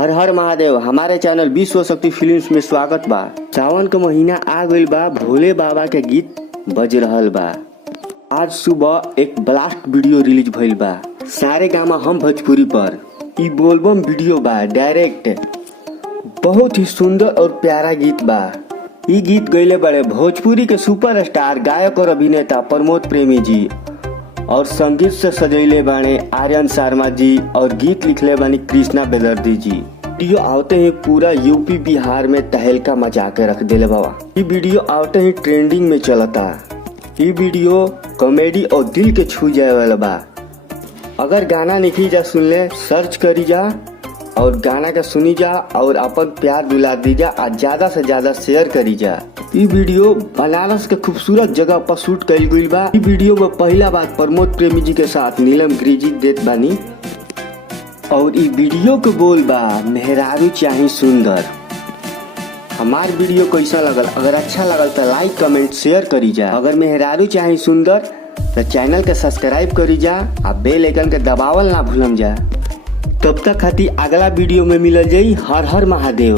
हर हर महादेव। हमारे चैनल विश्व शक्ति फिल्म्स में स्वागत बा। सावन का महीना आ गइल बा, भोले बाबा के गीत बज रहल बा। आज सुबह एक ब्लास्ट वीडियो रिलीज भइल बा सारे गामा हम भोजपुरी पर। ई बोलबम वीडियो बा डायरेक्ट। बहुत ही सुंदर और प्यारा गीत बा। ई गीत गइले बड़े भोजपुरी के सुपरस्टार गायक और अभिनेता प्रमोद प्रेमी जी, और संगीत से सजैले बाने आर्यन शर्मा जी, और गीत लिखले बानी कृष्णा बेदर्दी जी। वीडियो आवते ही पूरा यूपी बिहार में तहलका मचा के रख देले बाबा। ये वीडियो आवते ही ट्रेंडिंग में चलता। ये वीडियो कॉमेडी और दिल के छू जाए वाला बा। अगर गाना नहीं जा सुनले सर्च करी जा और गाना का सुनी जा और अपन प्यार दुला दी जा और ज्यादा से ज्यादा शेयर करी जा। ई वीडियो बनारस के खूबसूरत जगह पर शूट कइल गइल बा। ई वीडियो में पहला बार प्रमोद प्रेमी जी के साथ नीलम गिरी देत बानी, और ई वीडियो के बोल बा मेहरारू चाही सुंदर। हमार वीडियो कैसा लगल? अगर अच्छा लगल तो लाइक कमेंट शेयर करी जा। अगर मेहरारू चाही सुंदर तो चैनल के सब्सक्राइब करी जा और बेल आइकन के दबावल ना भूलम जा। तब तक खातिर अगला वीडियो में मिलल जाई। हर हर महादेव।